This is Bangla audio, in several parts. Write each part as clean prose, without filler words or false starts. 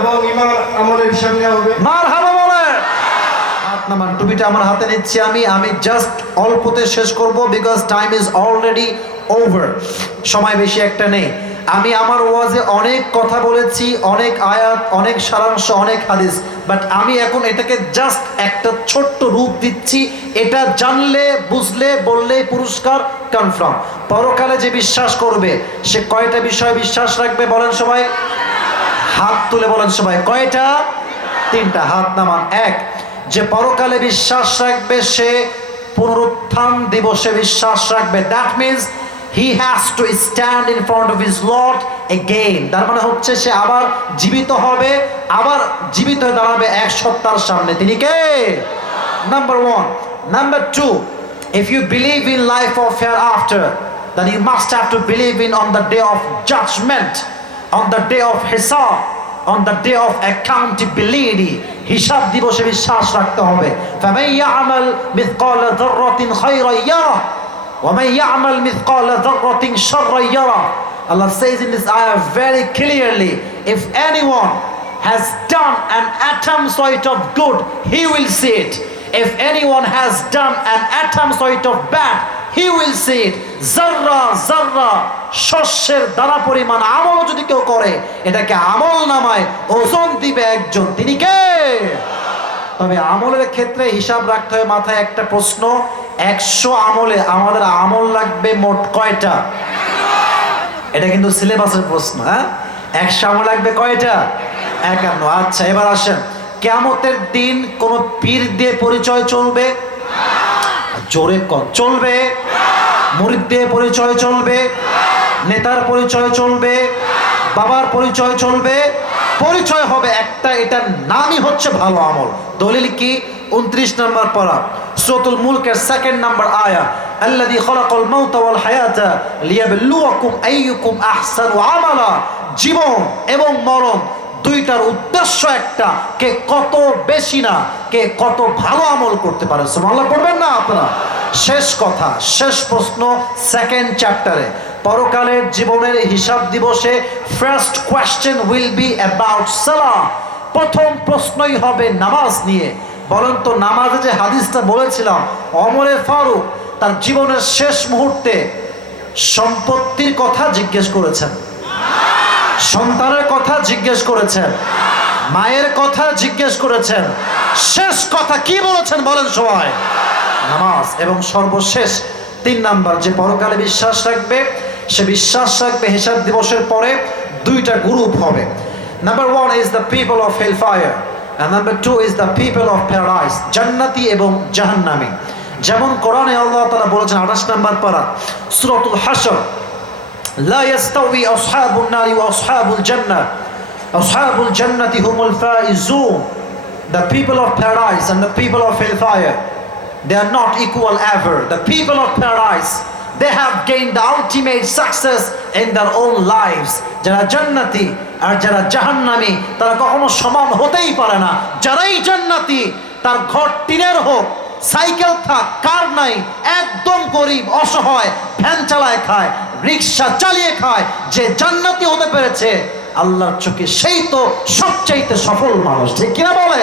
এবং ইমান আমলের হিসাব নেওয়া হবে। মারহাবা বলে হাত নামান। টুপিটা আমার হাতে নিচ্ছি আমি জাস্ট অল্পতে শেষ করব, because time is already over. সময় বেশি একটা নেই। আমি আমার ওয়াজে অনেক কথা বলেছি, অনেক আয়াত, অনেক সারাংশ, অনেক হাদিস, বাট আমি এখন এটাকে জাস্ট একটা ছোট্ট রূপ দিচ্ছি। এটা জানলে, বুঝলে, বললে পুরস্কার কনফার্ম। পরকালে যে বিশ্বাস করবে সে কয়টা বিষয় বিশ্বাস রাখবে বলেন সবাই? হাত তুলে বলেন সবাই, কয়টা? তিনটা। হাত নামান। এক, যে পরকালে বিশ্বাস রাখবে সে পুনরুত্থান দিবসে বিশ্বাস রাখবে। That means he has to stand in front of his Lord again. তার মানে হচ্ছে সে আবার জীবিত হবে, আবার জীবিত হয়ে দাঁড়াবে এক সত্তার সামনে। তিনি কে? Number one. Number two, if you believe in life of hereafter, then you must have to believe in on the day of judgment, on the day of hisab, on the day of accountability. হিসাব দিবসে বিশ্বাস রাখতে হবে। فمن يعمل مثقال ذرة خيرا يره ومن يعمل مثقال ذرة شرا يره. Allah says in this ayah very clearly, if anyone has done an atom's worth of good, he will see it. If anyone has done an atom's worth of bad, he will see it. Zarra zarra শস্যের দানা পরিমাণ আমল যদি কেউ করে, এটাকে আমল নামায় ওজন দিবে একজন। তিনি কে? তবে আমলের ক্ষেত্রে হিসাব রাখতে হবে। মাথায় একটা প্রশ্ন, 100 আমলে আমাদের আমল লাগবে মোট কয়টা? এটা কিন্তু সিলেবাসের প্রশ্ন। হ্যাঁ, 100 আমল লাগবে কয়টা? 51। আচ্ছা, এবার আসেন, কিয়ামতের দিন কোন পীর দিয়ে পরিচয় চলবে? জোরে কর, চলবে? মুরিদ দিয়ে পরিচয় চলবে? নেতার পরিচয় চলবে? বাবার পরিচয় চলবে? পরিচয় হবে একটা, এটার নামই হচ্ছে ভালো আমল। দলিল কি? 29 নম্বর পারা সূরাতুল মুলকের 2nd নম্বর আয়া, আল্লাযী খালাকাল মাউতা ওয়াল হায়াতা লিয়াবলুয়াকুম আইয়ুকুম আহসানু আমালা। জীবন এবং মরণ দুইটার উদ্দেশ্য একটা, কে কত বেশি না কে কত ভালো আমল করতে পারে। সুবহানাল্লাহ পড়বেন না আপনারা? শেষ কথা, শেষ প্রশ্ন 2nd চ্যাপ্টারে, পরকালের জীবনের হিসাব দিবসে first question will be about salah. প্রথম প্রশ্নই হবে নামাজ নিয়ে। বলেন তো, নামাজে যে হাদিসটা বলেছিলাম, ওমরে ফারুক তার জীবনের শেষ মুহূর্তে সম্পত্তির কথা জিজ্ঞেস করেছেন, সন্তানের কথা জিজ্ঞেস করেছেন, মায়ের কথা জিজ্ঞেস করেছেন, শেষ কথা কি বলেছেন বলেন সবাই? নামাজ। এবং সর্বশেষ 3 নাম্বার, যে পরকালে বিশ্বাস রাখবে সে বিশ্বাস রাখবে হিসাব দিবসের পরে দুইটা গ্রুপ হবে। Number 1 is the people of hellfire, and number 2 is the people of paradise, জান্নাতি এবং জাহান্নামী। যেমন কোরআনে আল্লাহ তাআলা বলেছেন 28 নম্বর পারা সূরাতুল হাশর, লা ইয়াস্তাউই আসহাবুন নারি ওয়া আসহাবুল জান্নাহ, আসহাবুল জান্নাতি হুমুল Faizun. The people of paradise and the people of hellfire, they are not equal ever. The people of paradise, they have gained the ultimate success in their own lives. যারা জান্নাতি আর যারা জাহান্নামী তারা কখনো সমান হতেই পারে না। যারাই জান্নাতি তার ঘর টিনের হোক, সাইকেল থাক, কার নাই, একদম গরিব অসহায়, ভ্যান চালায় খায়, রিক্সা চালিয়ে খায়, যে জান্নাতি হতে পেরেছে আল্লাহর চোখে সেই তো সবচাইতে সফল মানুষ। ঠিক কিনা বলে?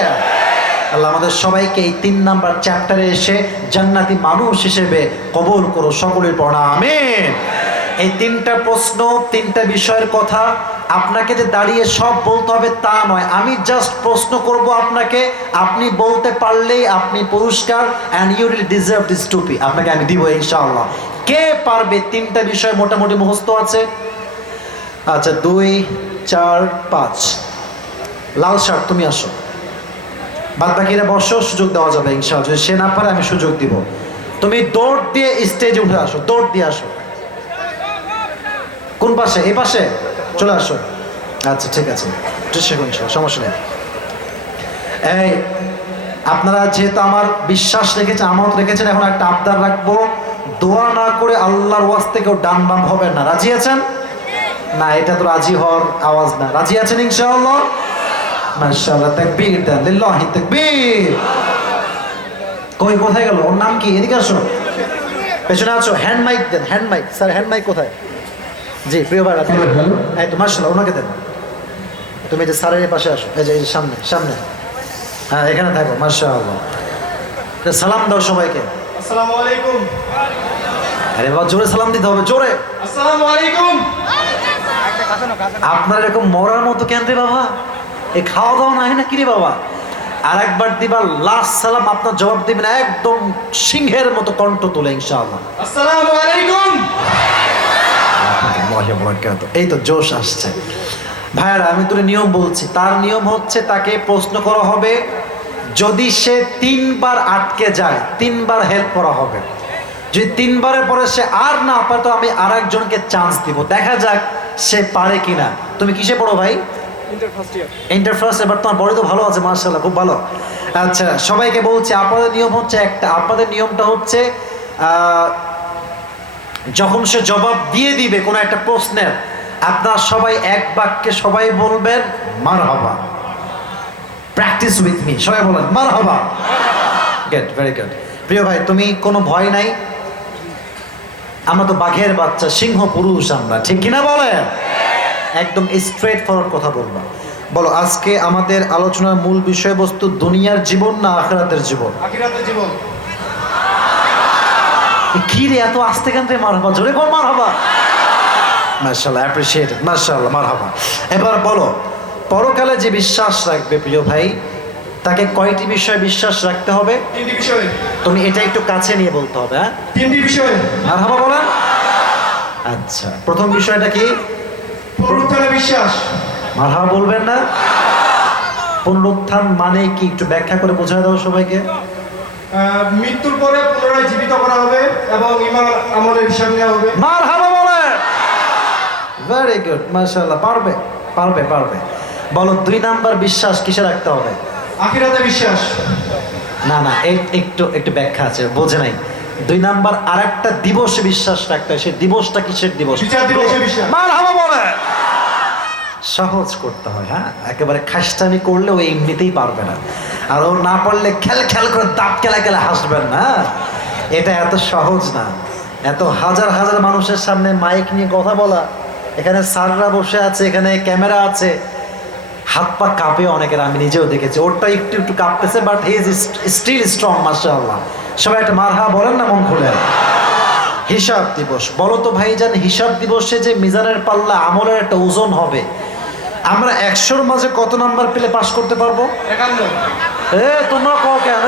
আল্লাহ আমাদের সবাইকে এই 3 নাম্বার চ্যাপ্টারে এসে জান্নাতি মানুষ হিসেবে কবুল করো। সকলের পড়া আমিন। এই 3টা প্রশ্ন, 3টা বিষয়ের কথা আপনাকে যে দাঁড়িয়ে সব বলতে হবে তা নয়। আমি জাস্ট প্রশ্ন করব আপনাকে, আপনি বলতে পারলেই আপনি পুরস্কার, and you will deserve this টুপি। আপনাকে আমি দিব ইনশাআল্লাহ। কে পারবে? 3টা বিষয় মোটামুটি মুখস্থ আছে? আচ্ছা, 2, 4, 5। লাল শার্ট তুমি আসো, বাদ বাকিরা বসো, সুযোগ দেওয়া যাবে ইনশাআল্লাহ। যদি সে না পারে আমি সুযোগ দিব। তুমি দৌড় দিয়ে স্টেজে উঠে আসো, দৌড় দিয়ে আসো। কোন পাশে? এই পাশে চলে আসো। আচ্ছা ঠিক আছে, সমস্যা নেই। এই আপনারা যেহেতু আমার বিশ্বাস রেখেছেন, আমানত রেখেছেন, এখন একটা আবদার রাখবো, দোয়া না করে আল্লাহর ওয়াস্তে কেউ ডান বাম হবেন না। রাজি আছেন? না, এটা তো রাজি হওয়ার আওয়াজ না। রাজি আছেন ইনশাআল্লাহ? মাশাআল্লাহ, তাকবীর দেন, লিল্লাহি তাকবীর। কই কোথায় গেল? ওর নাম কি? এদিকে আসো, পেছনে আছো। হ্যান্ড মাইক দেন, hand mic. Sir hand mic কোথায়? জি প্রিয় ভাই, এই তো মাশাআল্লাহ, ওনাকে দেন। তুমি যে স্যারের পাশে আসো, এই যে সামনে সামনে, হ্যাঁ এখানে থাকো। মাশাআল্লাহ, সালাম দাও সবাইকে। আসসালামু আলাইকুম। আরে বাবা, জোরে সালাম দিতে হবে, জোরে। আসসালামু আলাইকুম। আপনার এরকম মরার মতো কেন রে বাবা? এই খাওয়া দাওয়া নাই না কি রে বাবা? আর একবার দিবা লাস্ট সালাম, আপনার জবাব দিবেন একদম সিংহের মতো কণ্ঠ তুলে ইনশাআল্লাহ। আসসালামু আলাইকুম। এই তো জোশ আসছে ভাইয়ারা। আমি তোর নিয়ম বলছি, তার নিয়ম হচ্ছে তাকে প্রশ্ন করা হবে, যদি সে 3 বার আটকে যায় 3 বার হেল্প করা হবে। যদি 3 বারের পরে সে আর না পারে তো আমি আর একজনকে চান্স দিব, দেখা যাক সে পারে কিনা। তুমি কিসে পড়ো ভাই? Inter first. এবার তোমার বড় তো ভালো আছে মাশাআল্লাহ, খুব ভালো। আচ্ছা, সবাইকে বলছি আপনাদের নিয়ম হচ্ছে একটা, আপনাদের নিয়মটা হচ্ছে যখন সে জবাব দিয়ে দিবে কোনো একটা প্রশ্নের, আপনারা সবাই এক বাক্যে সবাই বলবেন মারহাবা। প্র্যাকটিস উইথ মি, সবাই বলেন মারহাবা। Good, very good. প্রিয় ভাই, তুমি কোনো ভয় নাই? আমরা তো বাঘের বাচ্চা, সিংহ পুরুষ আমরা, ঠিক কিনা বলেন? একদম স্ট্রেট ফরওয়ার্ড কথা বলবা। বলো, আজকে আমাদের আলোচনার মূল বিষয়বস্তু দুনিয়ার জীবন না আখিরাতের জীবন? আখিরাতের জীবন। কি রে এত আস্তে কেন রে? মারহাবা, জোরে বল মারহাবা। মাশাআল্লাহ, অ্যাপ্রিশিয়েটেড, মাশাআল্লাহ, মারহাবা। এবার বলো, পরকালে যে বিশ্বাস রাখবে প্রিয় ভাই, তাকে কয়টি বিষয়ে বিশ্বাস রাখতে হবে? 3টি বিষয়। তুমি এটা একটু কাছে নিয়ে বলতে হবে, হ্যাঁ? 3টি বিষয়। মারহাবা বলেন। আচ্ছা, প্রথম বিষয়টা কি? পুনরুত্থানে বিশ্বাস। মারহাবা বলবেন না? পুনরুত্থান মানে কি একটু ব্যাখ্যা করে বোঝায় দাও সবাইকে। মৃত্যুর পরে পুনরায় জীবিত করা হবে এবং ঈমান আমলের হিসাব নেওয়া হবে। মারহাবা বলেন। ভেরি গুড, মাশাআল্লাহ, পারবে পারবে পারবে। বলো, 2 নাম্বার বিশ্বাস কিসে রাখতে হবে? আখিরাতে বিশ্বাস। না না, একটু একটু ব্যাখ্যা আছে, বোঝে নাই। 2 নাম্বার আরেকটা দিবসে বিশ্বাস রাখতে হয়। সেই দিবসটা কিসের দিবস? বিচার দিবসে বিশ্বাস। মারহাবা বলেন। সহজ করতে হয়, হ্যাঁ? একেবারে খাসটানি করলে ও এমনিতেই পারবে না, আর ও না পারলে খেল খেল করে দাঁত কেলা কেলা হাসবেন না। এটা এত সহজ না। এত হাজার হাজার মানুষের সামনে মাইক নিয়ে কথা বলা, এখানে স্যাররা বসে আছে, এখানে ক্যামেরা আছে, হাত পা কাঁপে অনেকের, আমি নিজেও দেখেছি। ওরটা একটু একটু কাঁপতেছে, but he is still strong, মাশাআল্লাহ। সবাই একটা মারহাবা বলেন না মন খুলে। হিসাব দিবস, বলো তো ভাইজান, হিসাব দিবসে যে মিজানের পাল্লা আমলের একটা ওজন হবে, আমরা 100-র মাঝে কত নাম্বার পেলে পাস করতে পারবো? 51। তোমরা কও কেন?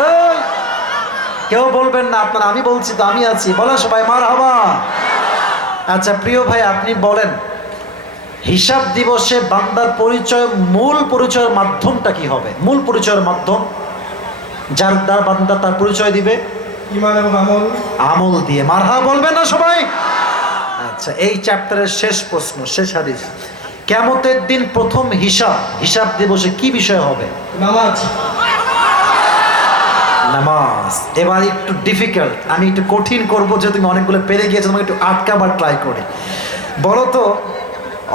কেউ বলবেন না আপনারা, আমি বলছি তো, আমি আছি, বলেন সবাই মারহাবা। আচ্ছা প্রিয় ভাই, আপনি বলেন, হিসাব দিবসে বান্দার পরিচয়, মূল পরিচয়ের মাধ্যমটা কি হবে? মূল পরিচয়ের মাধ্যম যার দ্বারা বান্দা তার পরিচয় দিবে ঈমান এবং আমল। আমল দিয়ে। মারহাবা বলবেন না সবাই? আচ্ছা, এই চ্যাপ্টারের শেষ প্রশ্ন, শেষ হাদিস। কিয়ামতের দিন প্রথম হিসাব দিবসে কি বিষয় হবে? নামাজ। নামাজ। এবার একটু ডিফিকাল্ট, আমি একটু কঠিন করবো, যে তুমি অনেকগুলো পেরে গিয়েছো, তোমাকে একটু আটকাবার ট্রাই করি। বলো তো,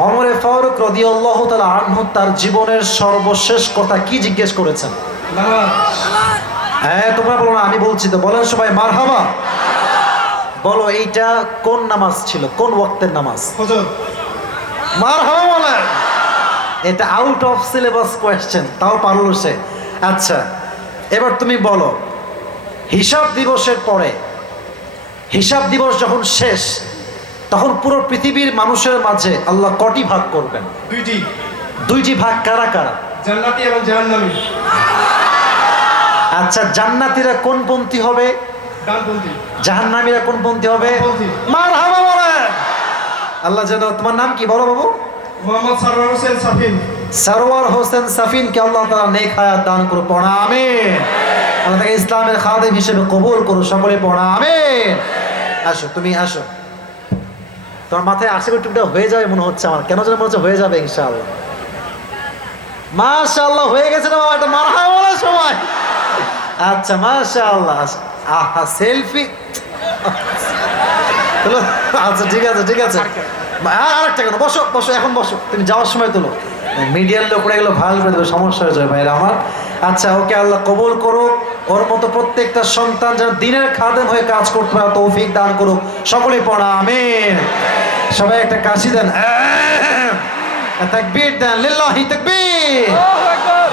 ওমরে ফারুক রাদিয়াল্লাহু তাআলা আনহু তার জীবনের সর্বশেষ কথা কি জিজ্ঞেস করেছেন? নামাজ। হ্যাঁ, তোমরা বলো না, আমি বলছি তো, বলেন সবাই মারহাবা। বলো, এইটা কোন নামাজ ছিল, কোন ওয়াক্তের নামাজ? ফজর। মারহাবা বলেন। এটা আউট অফ সিলেবাস কোয়েশ্চেন, তাও পারলো সে। আচ্ছা, এবার তুমি বলো, হিসাব দিবসের পরে, হিসাব দিবস যখন শেষ, তখন পুরো পৃথিবীর মানুষের মাঝে আল্লাহ কটি ভাগ করবেন? 2টি। 2টি ভাগ কারা কারা? জান্নাতি এবং জাহান্নামী। আচ্ছা, জান্নাতীরা কোন পন্থী হবে? ডানপন্থী। জাহান্নামীরা কোন পন্থী হবে? বামপন্থী। মারহাবা বলেন। আল্লাহ যেন, তোমার নাম কি বলো বাবু? মোহাম্মদ সরওয়ার হোসেন সাফিন। সরওয়ার হোসেন সাফিনকে আল্লাহ তাআলা নেক হায়াত দান করুন, পড়া আমিন। আল্লাহ তাকে ইসলামের খাদেম হিসেবে কবুল করুন, সকলে পড়া আমিন। আসো, তুমি আসো। তোমার মাথায় আশি কোটি টাকা হয়ে যাবে মনে হচ্ছে আমার, কেন যেন মনে হচ্ছে হয়ে যাবে ইনশাআল্লাহ। মাশাআল্লাহ, হয়ে গেছে না বাবা? এটা মারহাবা বলো সবাই। আচ্ছা, মাশাআল্লাহ। আহা, সেলফি। আচ্ছা, ঠিক আছে ঠিক আছে। আরেকটা কেন, বসো বসো, এখন বসো, তুমি যাওয়ার সময় তোলো। মিডিয়ার লোকরা এগুলো ভালো করে দেবে, সমস্যা হয়ে যায় ভাইরা আমার। আচ্ছা, ওকে আল্লাহ কবুল করুক, ওর মতো প্রত্যেকটা সন্তান যেন দিনের খাদেম হয়ে কাজ করতে পারে তৌফিক দান করুক, সকলে পড়া আমিন। সবাই একটা কাশি দেন। তাকবীর দেন, লিল্লাহি তাকবীর।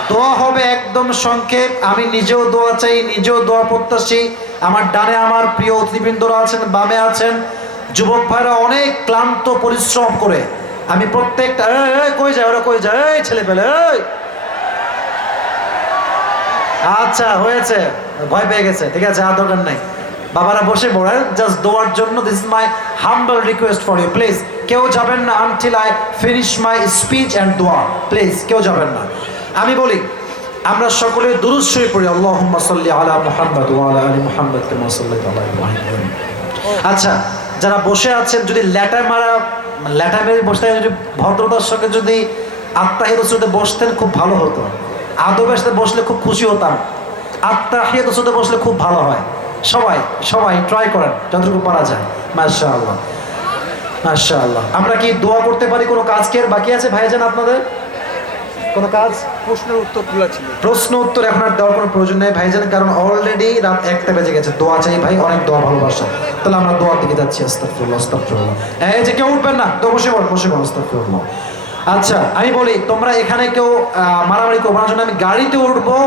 দোয়া হবে একদম সংক্ষেপ। আমি নিজেও দোয়া চাই, নিজেও দোয়া প্রত্যাশী। আমার ডানে আমার প্রিয় অতিথিবৃন্দরা আছেন, বামে আছেন যুবক ভাইরা অনেক ক্লান্ত পরিশ্রম করে। আমি প্রত্যেকটা কই যায় ওরা, কই যায় এই ছেলে পেলে, আচ্ছা হয়েছে, ভয় পেয়ে গেছে, ঠিক আছে আর দরকার নাই। বাবারা বসে পড়েন জাস্ট দোয়ার জন্য। This is my humble request for you, please কেউ যাবেন না until I finish my speech and দোয়া, প্লিজ কেউ যাবেন না। আমি বলি আমরা সকলে দুরূদ শরীফ পড়ি, আল্লাহুম্মা সাল্লি আলা মুহাম্মাদ ওয়া আলা আলি মুহাম্মাদ কামা সাল্লাইতা আলা ইব্রাহিম। আচ্ছা যারা বসে আছেন যদি ল্যাটা মেরে বসতে, যদি ভদ্রতার সঙ্গে যদি আত্মাহিয়াতুর সাথে বসতেন খুব ভালো হতো। আদবের সাথে বসলে খুব খুশি হতাম। আত্মাহিয়াতুর সাথে বসলে খুব ভালো হয়। সবাই সবাই ট্রাই করেন যতটুকু পারা যায়। মাশাআল্লাহ মাশাআল্লাহ। আমরা কি দোয়া করতে পারি? কোনো কাজ কি আর বাকি আছে ভাইজান আপনাদের? কোনো কাজ? প্রশ্নের উত্তর তোলা ছিল। প্রশ্ন উত্তর এখন আর দেওয়ার কোনো প্রয়োজন নেই ভাইজান, কারণ অলরেডি রাত 1টা বেজে গেছে। দোয়া চাই ভাই, অনেক দোয়া ভালোবাসা। তাহলে আমরা দোয়ার দিকে যাচ্ছি। আস্তাগফিরুল্লাহ আস্তাগফিরুল্লাহ। এই যে কেউ উঠবেন না তো বসে পড়, বসে পড়। আস্তাগফিরুল্লাহ। আচ্ছা আমি বলি তোমরা এখানে কেউ মারামারি করবো না। আমি গাড়িতে উঠবো,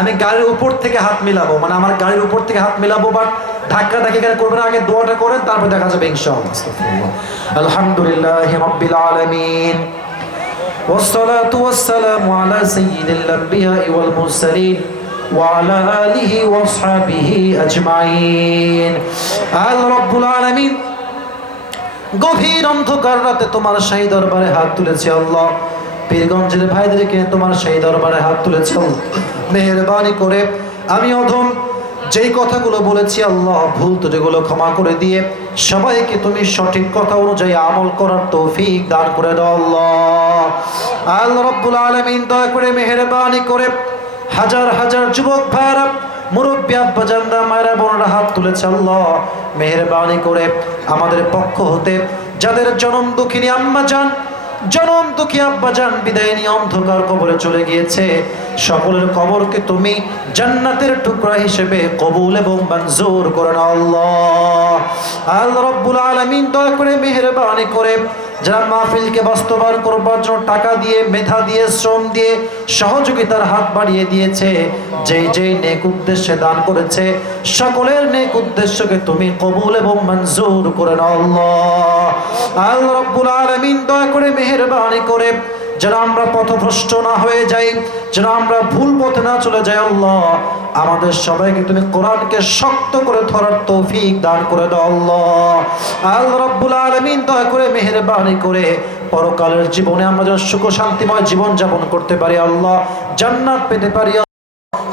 আমি গাড়ির উপর থেকে হাত মিলাবো, মানে আমার গাড়ির উপর থেকে হাত মিলাবো, বাট ধাক্কা ধাক্কি এখানে করবেন না। আগে দোয়াটা করেন, তারপর দেখা যাবে ইনশাআল্লাহ। আস্তাগফিরুল্লাহ। আলহামদুলিল্লাহি রাব্বিল আলামিন والصلاة والسلام على سيد الأنبياء والمرسلين وعلى آله وأصحابه أجمعين رب العالمين। গভীর অন্ধকার রাতে তোমার শাহী দরবারে হাত তুলেছি আল্লাহ। পীরগঞ্জের ভাইদেরকে তোমার শাহী দরবারে হাত তুলেছি আল্লাহ। মেহেরবানি করে আমি অধম যেই কথাগুলো বলেছি আল্লাহ, ভুল তো যেগুলো ক্ষমা করে দিয়ে সবাইকে তুমি সঠিক কথা অনুযায়ী আমল করার তৌফিক দান করে দাও আল্লাহ। আল্লাহ রাব্বুল আলামিন দয়া করে মেহেরবানি করে হাজার হাজার যুবক ভাইরা, মুরব্বী আব্বাজানরা, মায়েরা বোনরা হাত তুলেছে আল্লাহ। মেহেরবানি করে আমাদের পক্ষ হতে যাদের জনম দুঃখিনী আম্মা জান, জনম দুঃখী আব্বাজান বিদায় নিয়ে অন্ধকার কবরে চলে গিয়েছে, সকলের কবরকে তুমি জান্নাতের টুকরা হিসেবে কবুল এবং মঞ্জুর করে নাও আল্লাহ। আল্লাহ রাব্বুল আলামিন দয়া করে মেহেরবানি করে যারা মাহফিলকে বাস্তবায়ন করবার জন্য টাকা দিয়ে, মেধা দিয়ে, শ্রম দিয়ে, সহযোগিতার হাত বাড়িয়ে দিয়েছে, যেই যেই নেক উদ্দেশ্যে দান করেছে, সকলের নেক উদ্দেশ্যকে তুমি কবুল এবং মঞ্জুর করে নাও আল্লাহ। আল্লাহ রাব্বুল আলামিন দয়া করে মেহেরবানি করে যেন আমরা পথভ্রষ্ট না হয়ে যাই, যেন আমরা ভুল পথে না চলে যাই আল্লাহ, আমাদের সবাইকে তুমি কোরআনকে শক্ত করে ধরার তৌফিক দান করে দাও আল্লাহ। আল্লাহ রাব্বুল আলামিন দয়া করে মেহেরবানি করে পরকালের জীবনে আমরা যেন সুখ শান্তিময় জীবন যাপন করতে পারি আল্লাহ, জান্নাত পেতে পারি,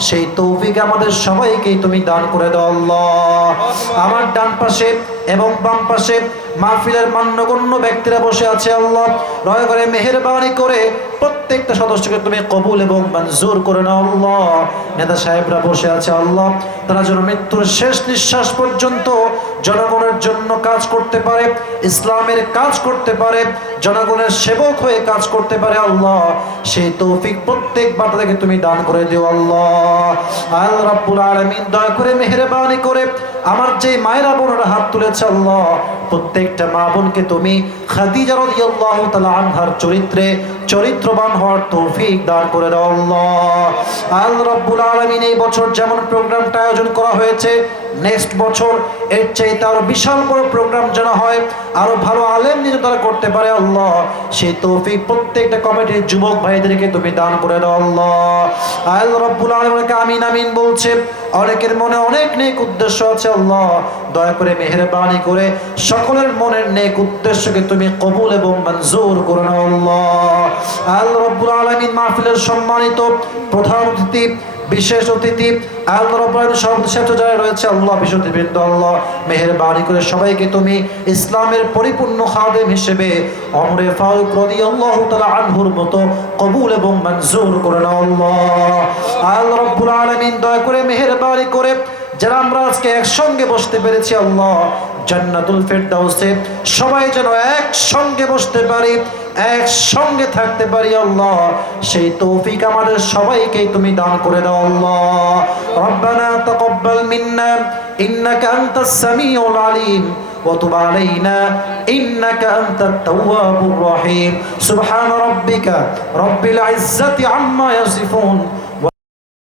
সেই তৌফিক আমাদের সবাইকেই তুমি দান করে দাও আল্লাহ। আমার ডান পাশে এবং বাম পাশে মাহফিলের মান্যগণ্য ব্যক্তিরা বসে আছে আল্লাহ, দয়া করে মেহেরবানি করে প্রত্যেকটা সদস্যকে তুমি কবুল এবং মঞ্জুর করে নাও আল্লাহ। নেতা সাহেবরা বসে আছে আল্লাহ, তারা যেন মৃত্যুর শেষ নিঃশ্বাস পর্যন্ত জনগণের জন্য কাজ করতে পারে, ইসলামের কাজ করতে পারে, জনগণের সেবক হয়ে কাজ করতে পারে আল্লাহ, সেই তৌফিক প্রত্যেক বান্দাকে তুমি দান করে দিও আল্লাহ। আল্লাহ রাব্বুল আলামিন দয়া করে মেহেরবানি করে আমার যে মায়েরা বোনেরা হাত তুলেছে আল্লাহ, প্রত্যেকটা মা বোনকে তুমি খাদিজা রাদিয়াল্লাহু তাআলা আনহার চরিত্রে চরিত্রবান হওয়ার তৌফিক দান করে দাও আল্লাহ। আল্লাহ রাব্বুল আলামিন এই বছর যেমন প্রোগ্রামটা আয়োজন করা হয়েছে, নেক্সট বছর এর চাইতে আরো বিশাল বড় প্রোগ্রাম যেন হয়, আরো ভালো আলেম নিয়ে তারা করতে পারে আল্লাহ, সেই তৌফিক প্রত্যেকটা কমিটির যুবক ভাইদেরকে তুমি দান করে দাও আল্লাহ। আল্লাহ রাব্বুল আলামিনকে আমিন আমিন বলছে। অনেকের মনে অনেক নেক উদ্দেশ্য আছে আল্লাহ, দয়া করে মেহেরবানি করে সকলের মনের নেক উদ্দেশ্যকে তুমি কবুল এবং মঞ্জুর করে নাও আল্লাহ। আল্লাহ রাব্বুল আলামিন মাহফিলের সম্মানিত প্রধান অতিথি, বিশেষ অতিথি, আল্লাহ রাব্বুল আলামিন সর্বশ্রেষ্ঠ যারা রয়েছে আল্লাহ, বিশেষ অতিথিবৃন্দ আল্লাহ, মেহেরবানি করে সবাইকে তুমি ইসলামের পরিপূর্ণ খাদেম হিসেবে ওমরে ফারুক রাদিয়াল্লাহু তাআলা আনহুর মতো কবুল এবং মঞ্জুর করে নাও আল্লাহ। আল্লাহ রাব্বুল আলামিন দয়া করে মেহেরবানি করে যারা আমরা আজকে একসঙ্গে বসতে পেরেছি আল্লাহ, জান্নাতুল ফেরদাউসে সবাই যেন একসঙ্গে বসতে পারি, একসঙ্গে থাকতে পারি আল্লাহ, সেই তৌফিক আমাদের সবাইকেই তুমি দান করে দাও আল্লাহ। রব্বানা তাকাব্বাল মিন্না ইন্নাকা আনতাস সামিউল আলিম وتب علينا إنك أنت التواب الرحيم سبحان ربك رب العزة عما يصفون